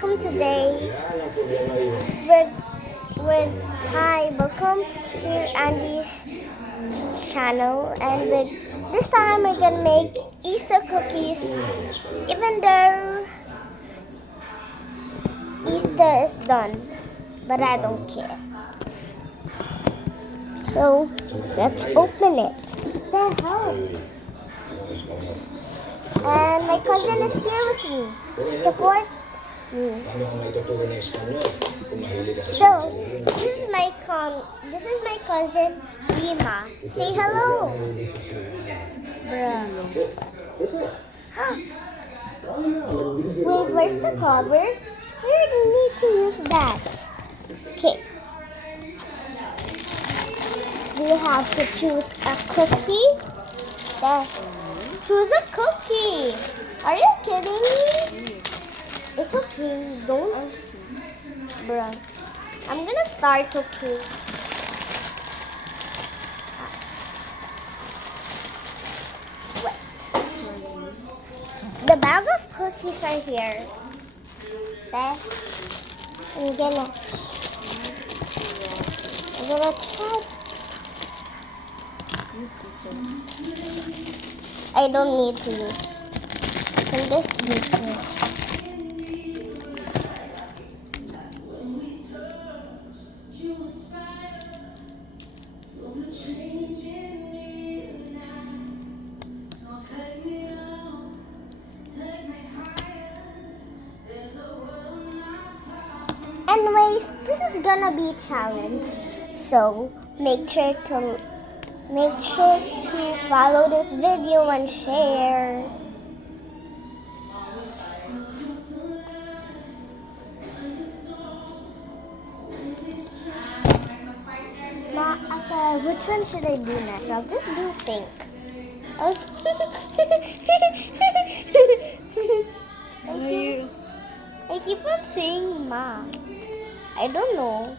welcome today with welcome to Andy's channel, and this time we're gonna make Easter cookies, even though Easter is done, but I don't care. So let's open it. The hell? And my cousin is here with me. Support me. So this is my cousin Rima. Say hello. Bruh. Wait, where's the cover? We don't need to use that. Okay. We have to choose a cookie. Choose a cookie. Are you kidding me? It's okay. Don't. Bruh. I'm gonna start, okay? Wait. The bag of cookies are here. Okay? I'm gonna try. I don't need to use. I can just use this. Anyways, this is gonna be a challenge, so make sure to follow this video and share. Which one should I do next? I'll just do pink. I keep on saying Ma. I don't know.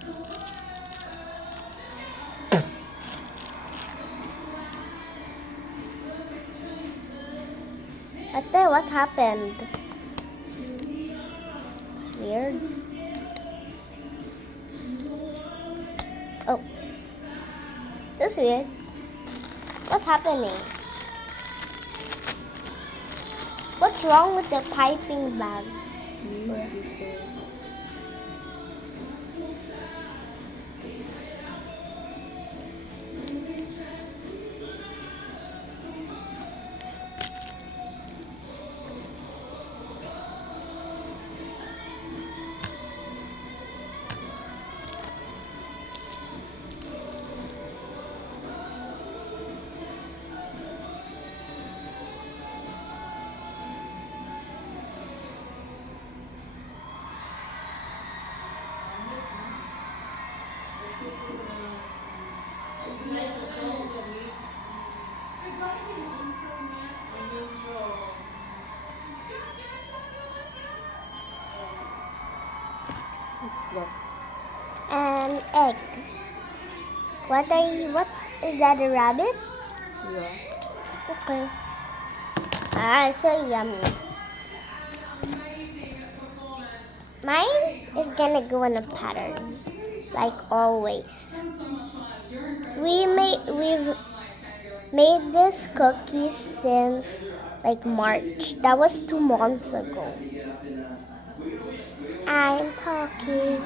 Ate, what happened? It's weird. Oh. That's weird. What's happening? What's wrong with the piping bag? An egg. What is that, a rabbit? Yeah. Okay. So yummy. Mine is gonna go in a pattern, like always. We've made this cookie since like March. That was 2 months ago. I'm talking.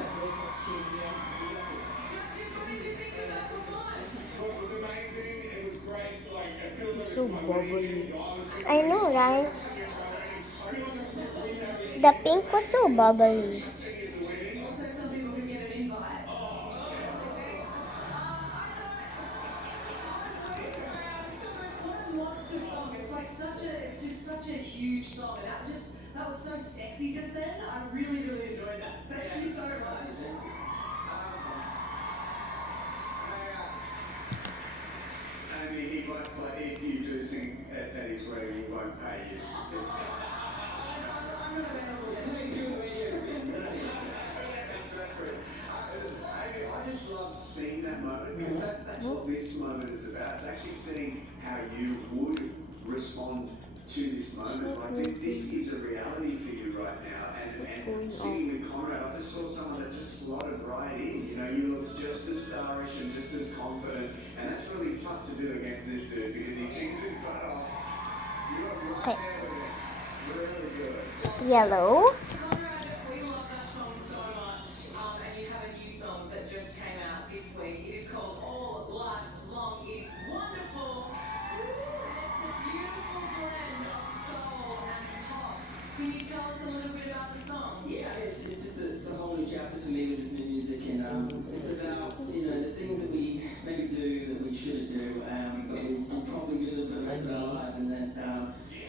It's so bubbly. I know, right? The pink was so bubbly. It's just such a huge song, and that was so sexy just then. I really enjoyed that. Thank you so much. Amy, he won't play. If you do sing at his wedding, he won't pay you. I'm gonna bend a little bit. Please, you and you. Exactly. Amy, I just love seeing that moment, because that's what this moment is about. It's actually seeing how you would respond to this moment. Like this is a reality for you right now, and showing off. singing with Conrad, I just saw someone that just slotted right in. You know, you looked just as starish and just as confident, and that's really tough to do against this dude because he sings his butt off. You are right Okay. there with him. Really good. Yellow. Conrad, we love that song so much, and you have a new song that just came out this week. It is called All Life Long. It is wonderful, and it's a beautiful blend of soul and pop. Can you tell us a little bit about the song? Yeah, it's just it's a whole new chapter for me with this new music, and it's about the things that we maybe do that we shouldn't do, but we'll probably do them for the rest of our lives, and then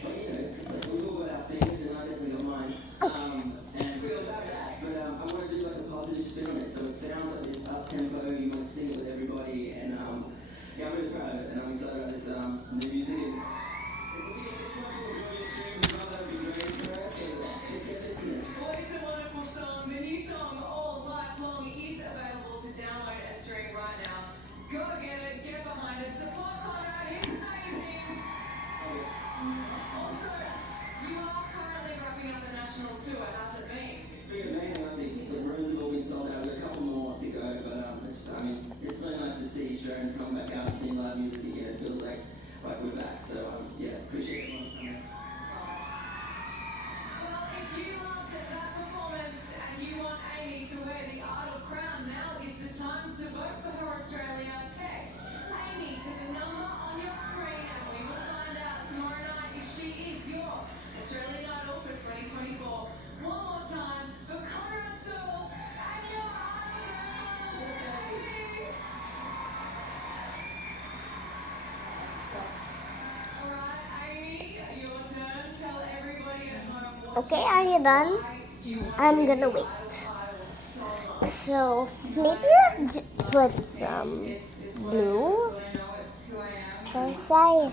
but it's like we talk about our things, and I definitely got mine, and it's about that. But I want to do like a positive spin on it, so it sounds like this up tempo. You want to sing it with everybody, and yeah, I'm really proud of it, and I'm excited about this new music. And if we can get this one to a million streams, that would be great for us. So keep listening. Well, it's a wonderful song. The new song, All Life Long, is available to download and stream right now. Go get it, get behind it, support Conrad, he's amazing. Also, you are currently wrapping up a national tour. How's it been? It's been amazing. I think the rooms have all been sold out. We've got a couple more to go, but it's so nice to see Australians come back out and sing live music again. It feels like we're back. So yeah, appreciate everyone coming. Well, if you loved that performance and you want Amy to wear the idol crown, now is the time to vote for her, Australia. Text Amy to the number on your screen and we will find out tomorrow night if she is your Australian Idol for 2024. One more time for Conrad Sewell and your idol crown, Amy! Alright, Amy, your turn. Tell everybody at home what Okay, are you done? I'm gonna wait. So maybe I'll put some blue. Cause I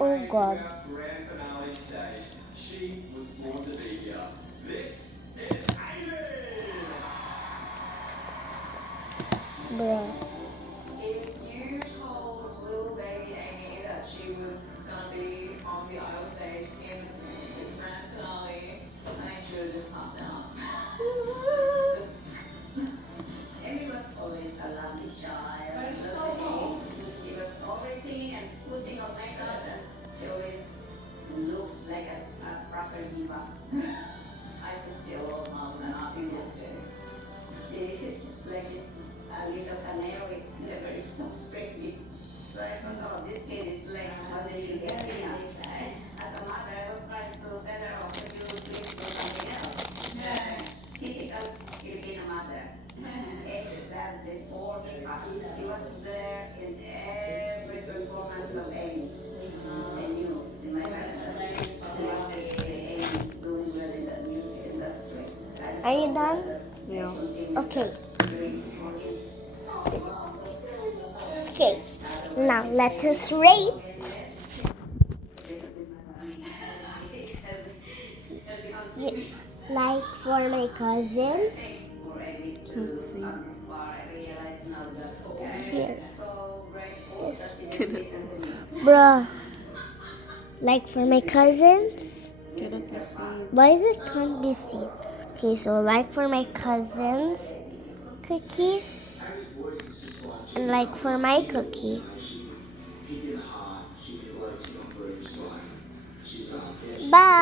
Oh God. Grand finale stage. She was born to be here. This is Amy. Bruh. If you told little baby Amy that she was gonna be on the idol stage in the grand finale, I think she would have just popped out. Just Amy was always a lovely child. She was always singing and putting on makeup, and she always looked like a proper diva. I still love mom and auntie too. She's like she's a little canary, never stops screaming. So I thought, oh, this kid is like mother Filipina. As a mother, I was trying to tell her, oh, can you please do something else? Typical Filipino mother. Ex-dad before he passed. He was there in every performance of Amy. I knew in my heart that I wanted to see Amy doing well in the music industry. Are you done? Yeah. Okay. Okay. Now let us rate. Like for my cousins. Here. Bruh. Like for my cousins. Cannot be seen. Why is it can't be seen? Okay, so like for my cousins cookie. And like for my cookie. Bye.